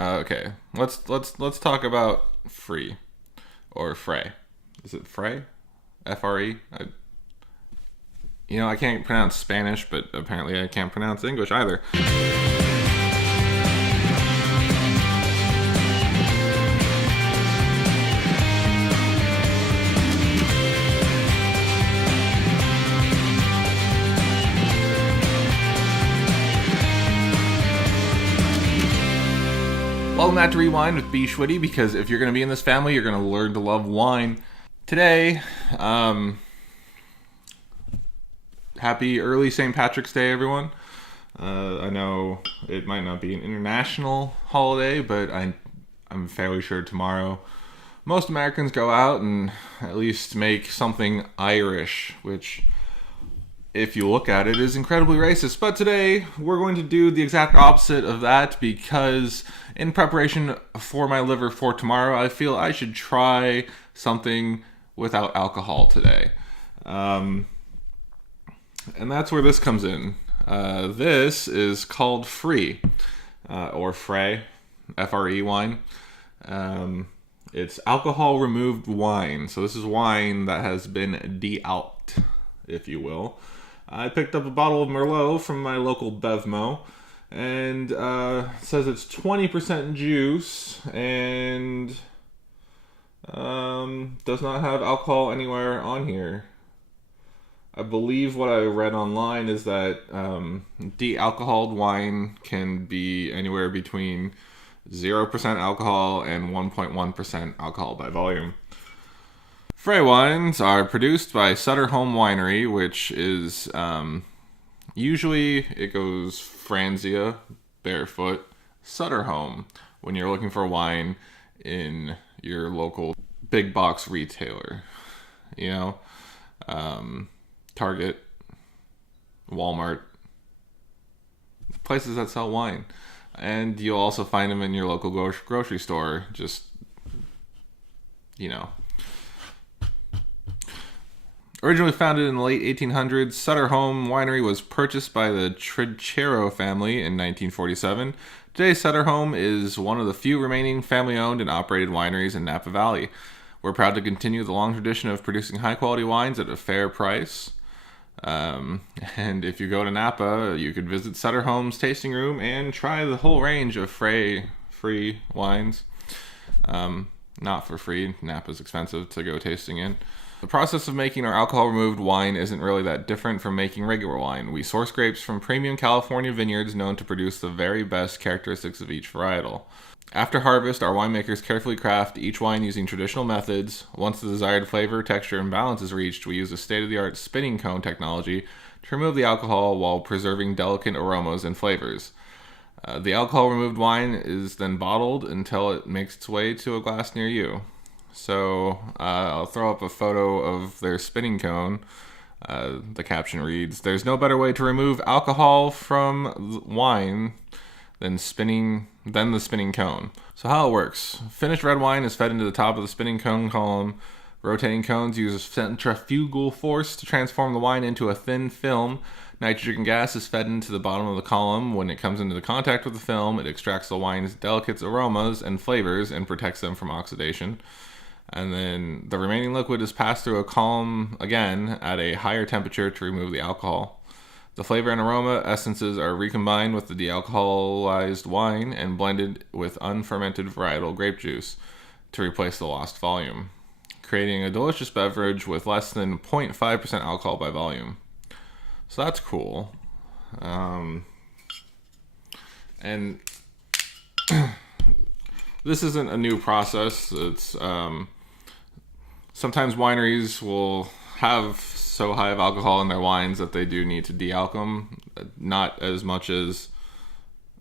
Okay, let's talk about free or fray. Is it fray? F-R-E? I can't pronounce Spanish, but apparently I can't pronounce English either. Welcome back to Rewind with bschwitty, because if you're going to be in this family, you're going to learn to love wine. Today, happy early St. Patrick's Day, everyone. I know it might not be an international holiday, but I'm fairly sure tomorrow most Americans go out and at least make something Irish, which, if you look at it, is incredibly racist. But today, we're going to do the exact opposite of that, because in preparation for my liver for tomorrow, I feel I should try something without alcohol today. And that's where this comes in. This is called free, or fray, F-R-E wine. It's alcohol-removed wine. So this is wine that has been de-alked, if you will. I picked up a bottle of Merlot from my local Bevmo, and it says it's 20% juice and does not have alcohol anywhere on here. I believe what I read online is that de-alcoholed wine can be anywhere between 0% alcohol and 1.1% alcohol by volume. Fray wines are produced by Sutter Home Winery, which is usually it goes Franzia, Barefoot, Sutter Home when you're looking for wine in your local big box retailer. Target, Walmart, places that sell wine. And you'll also find them in your local grocery store, Originally founded in the late 1800s, Sutter Home Winery was purchased by the Trinchero family in 1947. Today, Sutter Home is one of the few remaining family-owned and operated wineries in Napa Valley. We're proud to continue the long tradition of producing high-quality wines at a fair price. And if you go to Napa, you could visit Sutter Home's tasting room and try the whole range of free wines. Not for free. Napa's expensive to go tasting in. The process of making our alcohol-removed wine isn't really that different from making regular wine. We source grapes from premium California vineyards known to produce the very best characteristics of each varietal. After harvest, our winemakers carefully craft each wine using traditional methods. Once the desired flavor, texture, and balance is reached, we use a state-of-the-art spinning cone technology to remove the alcohol while preserving delicate aromas and flavors. The alcohol-removed wine is then bottled until it makes its way to a glass near you. So I'll throw up a photo of their spinning cone. The caption reads, "There's no better way to remove alcohol from wine than the spinning cone." So how it works. Finished red wine is fed into the top of the spinning cone column. Rotating cones use centrifugal force to transform the wine into a thin film. Nitrogen gas is fed into the bottom of the column. When it comes into contact with the film, it extracts the wine's delicate aromas and flavors and protects them from oxidation. And then the remaining liquid is passed through a column again at a higher temperature to remove the alcohol. The flavor and aroma essences are recombined with the dealcoholized wine and blended with unfermented varietal grape juice to replace the lost volume, creating a delicious beverage with less than 0.5% alcohol by volume. So that's cool. And this isn't a new process. It's sometimes wineries will have so high of alcohol in their wines that they do need to de-alk them. Not as much as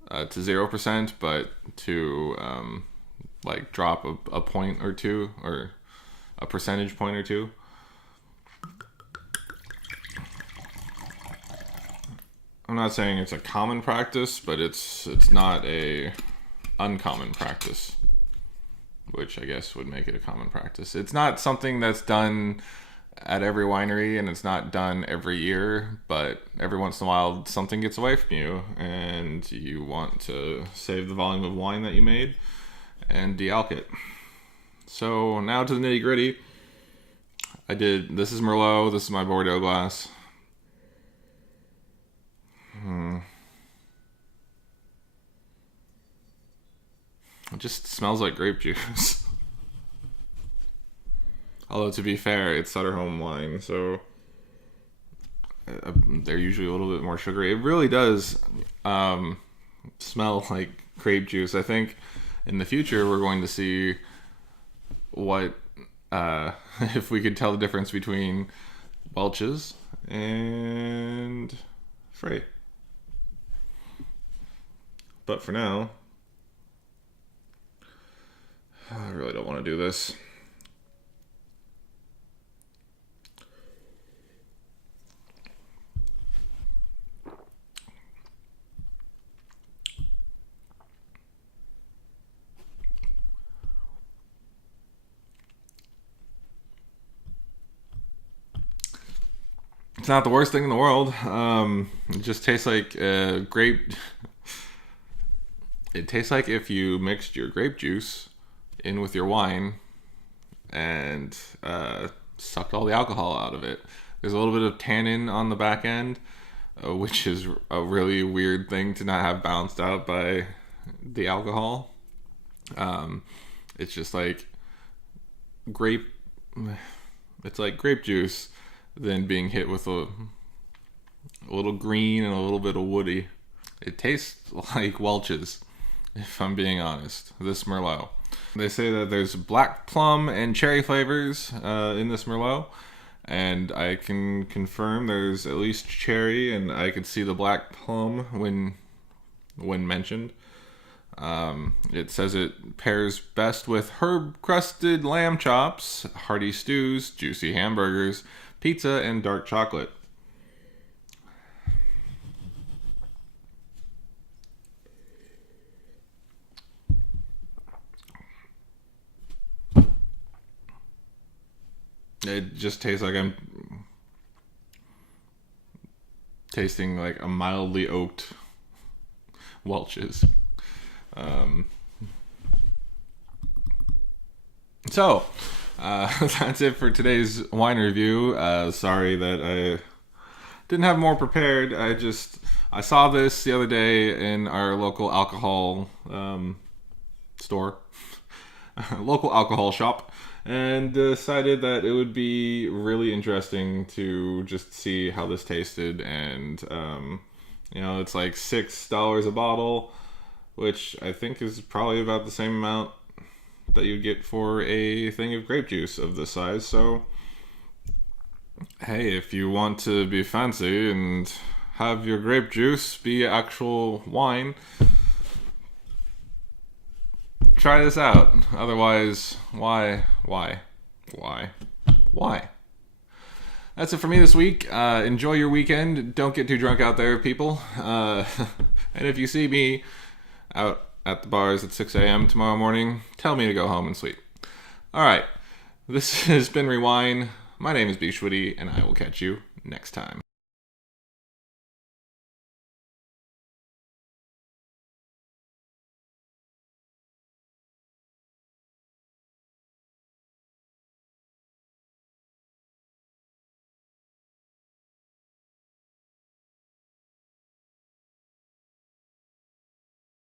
to 0%, but to drop a point or two, or a percentage point or two. I'm not saying it's a common practice, but it's not a uncommon practice, which I guess would make it a common practice. It's not something that's done at every winery, and it's not done every year, but every once in a while something gets away from you and you want to save the volume of wine that you made and de-alk it. So now to the nitty gritty. This is Merlot, this is my Bordeaux glass. It just smells like grape juice. Although, to be fair, it's Sutter home wine, so they're usually a little bit more sugary. It really does smell like grape juice. I think in the future we're going to see what if we could tell the difference between Welch's and Frey. But for now, I really don't want to do this. It's not the worst thing in the world. It just tastes like grape. It tastes like if you mixed your grape juice in with your wine and sucked all the alcohol out of it. There's a little bit of tannin on the back end, which is a really weird thing to not have balanced out by the alcohol. It's just like grape. It's like grape juice then being hit with a little green and a little bit of woody. It tastes like Welch's, if I'm being honest, this Merlot. They say that there's black plum and cherry flavors in this Merlot, and I can confirm there's at least cherry, and I could see the black plum when mentioned. It says it pairs best with herb-crusted lamb chops, hearty stews, juicy hamburgers, pizza, and dark chocolate. It just tastes like I'm tasting like a mildly oaked Welch's. So, that's it for today's wine review. Sorry that I didn't have more prepared. I saw this the other day in our local alcohol store, local alcohol shop, and decided that it would be really interesting to just see how this tasted. And it's like $6 a bottle, which I think is probably about the same amount that you'd get for a thing of grape juice of this size. So, hey, if you want to be fancy and have your grape juice be actual wine, try this out. Otherwise, why? That's it for me this week. Enjoy your weekend. Don't get too drunk out there, people. And if you see me out at the bars at 6 a.m. tomorrow morning, tell me to go home and sleep. All right. This has been Rewind. My name is bschwitty, and I will catch you next time.